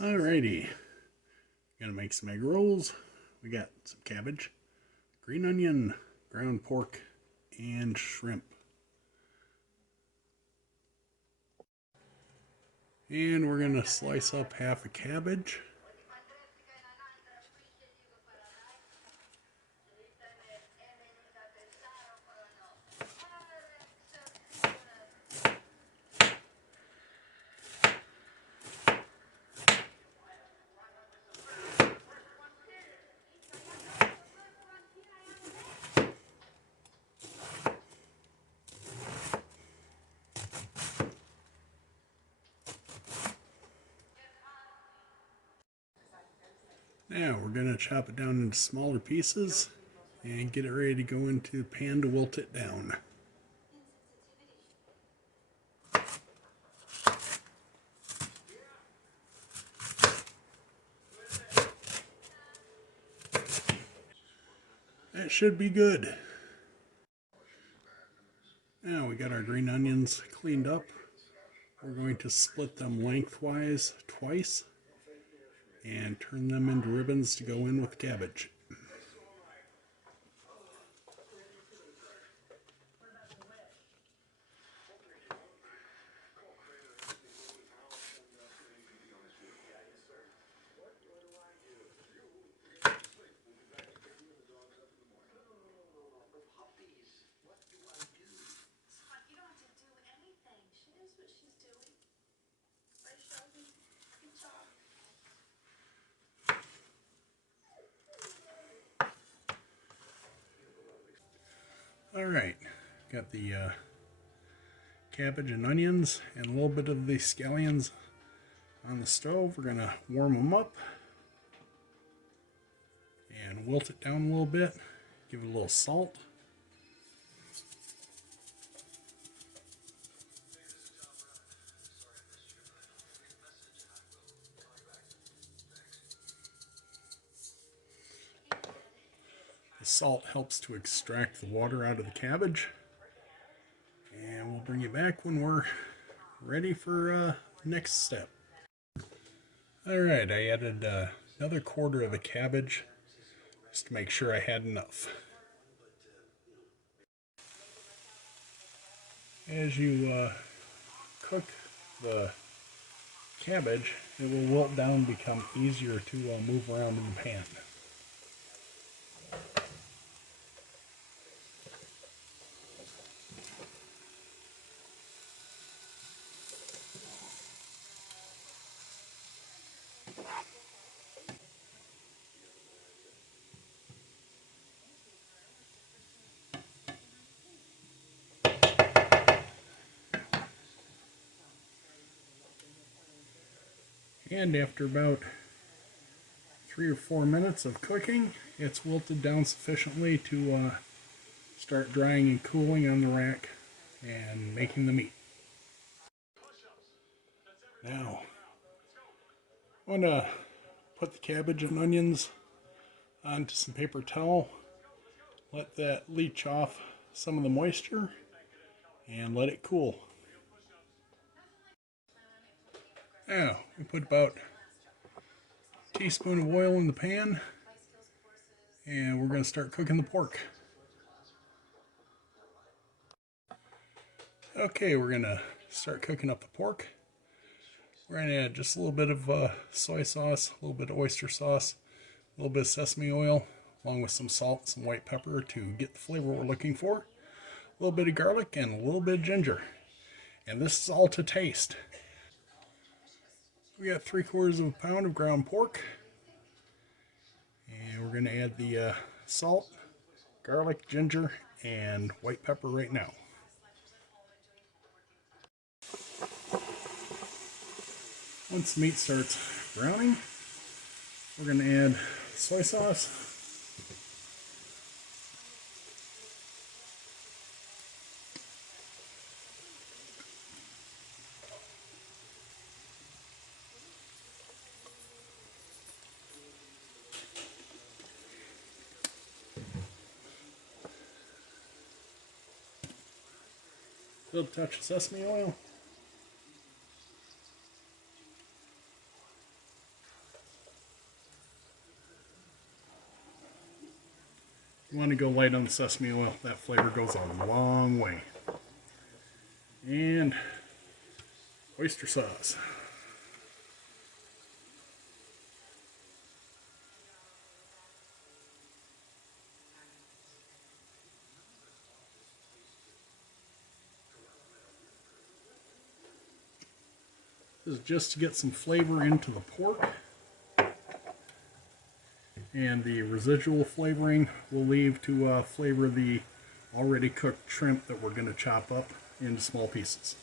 Alrighty, gonna make some egg rolls. We got some cabbage, green onion, ground pork, and shrimp. And we're gonna slice up half a cabbage. Now we're going to chop it down into smaller pieces and get it ready to go into the pan to wilt it down. That should be good. Now we got our green onions cleaned up. We're going to split them lengthwise twice and turn them into ribbons to go in with cabbage. Alright, got the cabbage and onions and a little bit of the scallions on the stove. We're going to warm them up and wilt it down a little bit, give it a little salt. The salt helps to extract the water out of the cabbage. And we'll bring it back when we're ready for next step. Alright, I added another quarter of the cabbage just to make sure I had enough. As you cook the cabbage, it will wilt down and become easier to move around in the pan. And after about 3 or 4 minutes of cooking, it's wilted down sufficiently to start drying and cooling on the rack and making the meat. Now, I'm going to put the cabbage and onions onto some paper towel, let that leach off some of the moisture, and let it cool. Now, we put about a teaspoon of oil in the pan, and we're going to start cooking the pork. Okay, we're going to start cooking up the pork. We're going to add just a little bit of soy sauce, a little bit of oyster sauce, a little bit of sesame oil, along with some salt, some white pepper to get the flavor we're looking for, a little bit of garlic, and a little bit of ginger. And this is all to taste. We got 3/4 of a pound of ground pork, and we're going to add the salt, garlic, ginger, and white pepper right now. Once the meat starts browning, we're going to add soy sauce, a little touch of sesame oil, want to go light on the sesame oil. That flavor goes a long way. And oyster sauce. This is just to get some flavor into the pork. And the residual flavoring we'll leave to flavor the already cooked shrimp that we're going to chop up into small pieces.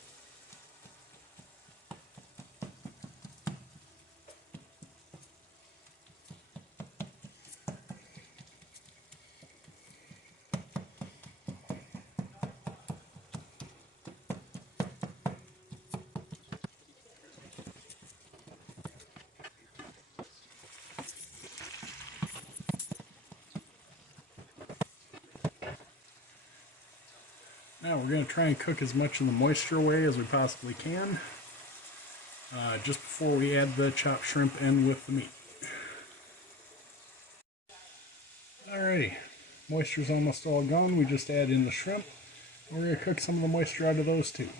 Now we're going to try and cook as much of the moisture away as we possibly can, just before we add the chopped shrimp in with the meat. Alrighty, moisture's almost all gone. We just add in the shrimp. We're going to cook some of the moisture out of those too.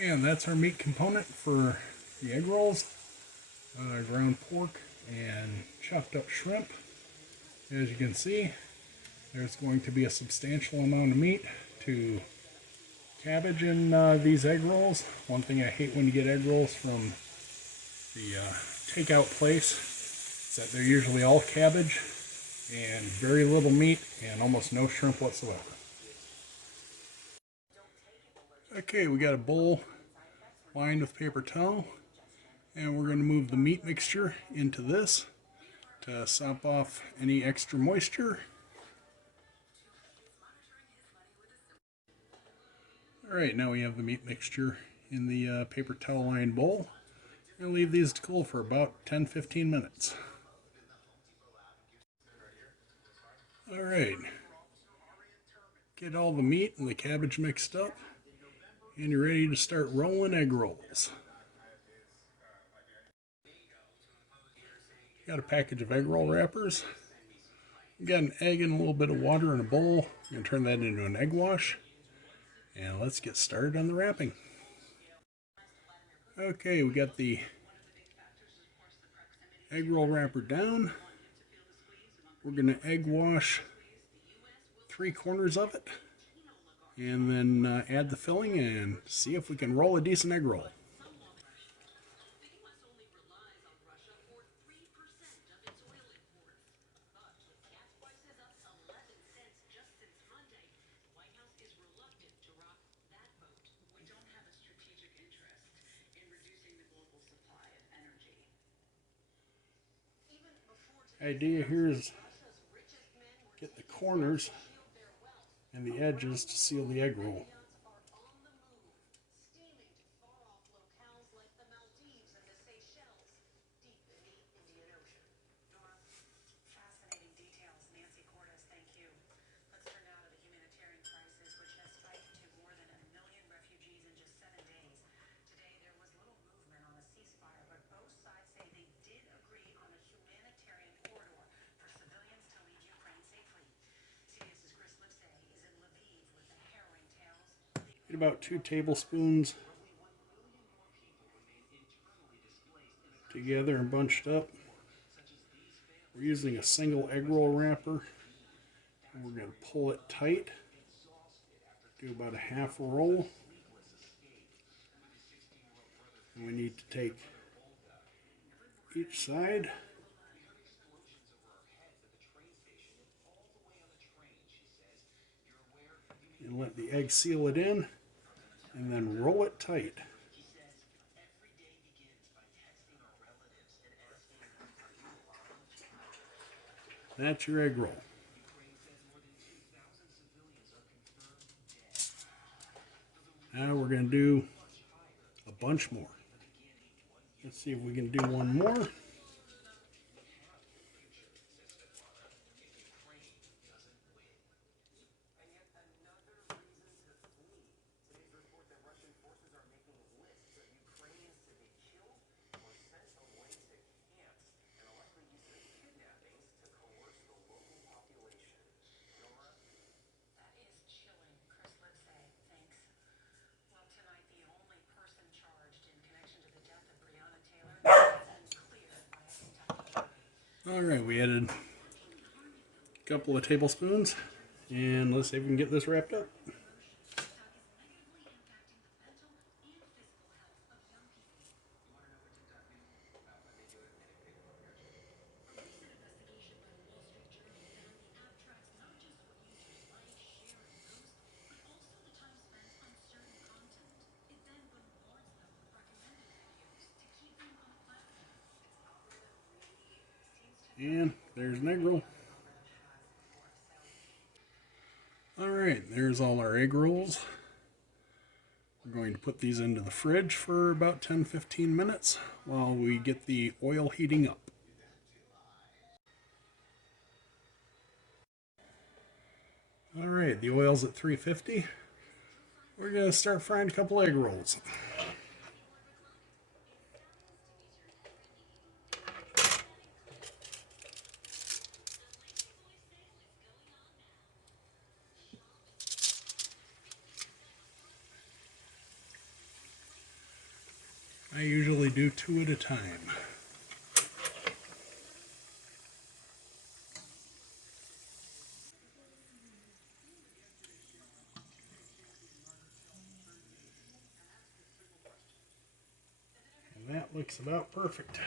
And that's our meat component for the egg rolls. Ground pork and chopped up shrimp. As you can see, there's going to be a substantial amount of meat to cabbage in these egg rolls. One thing I hate when you get egg rolls from the takeout place is that they're usually all cabbage and very little meat and almost no shrimp whatsoever. Okay, we got a bowl lined with paper towel. And we're going to move the meat mixture into this to sop off any extra moisture. Alright, now we have the meat mixture in the paper towel lined bowl. I'm going to leave these to cool for about 10-15 minutes. Alright, get all the meat and the cabbage mixed up, and you're ready to start rolling egg rolls. Got a package of egg roll wrappers. Got an egg and a little bit of water in a bowl. I'm going to turn that into an egg wash. And let's get started on the wrapping. Okay, we got the egg roll wrapper down. We're going to egg wash 3 corners of it. And then add the filling and see if we can roll a decent egg roll. Idea here is get the corners and the edges to seal the egg roll. Get about 2 tablespoons together and bunched up. We're using a single egg roll wrapper, and we're going to pull it tight. Do about a half a roll. And we need to take each side and let the egg seal it in, and then roll it tight. That's your egg roll. Now we're going to do a bunch more. Let's see if we can do one more. Alright, we added a couple of tablespoons, and let's see if we can get this wrapped up. And there's an egg roll. Alright, there's all our egg rolls. We're going to put these into the fridge for about 10-15 minutes while we get the oil heating up. Alright, the oil's at 350. We're going to start frying a couple egg rolls. I usually do 2 at a time. And that looks about perfect.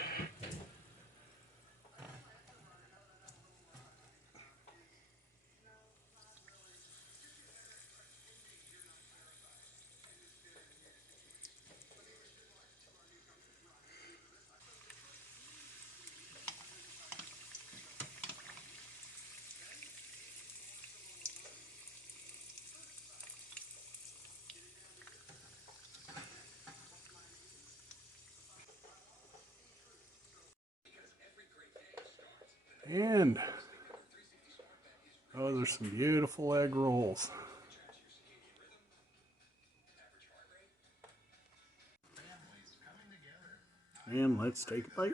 And those are some beautiful egg rolls. And let's take a bite.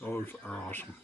Those are awesome.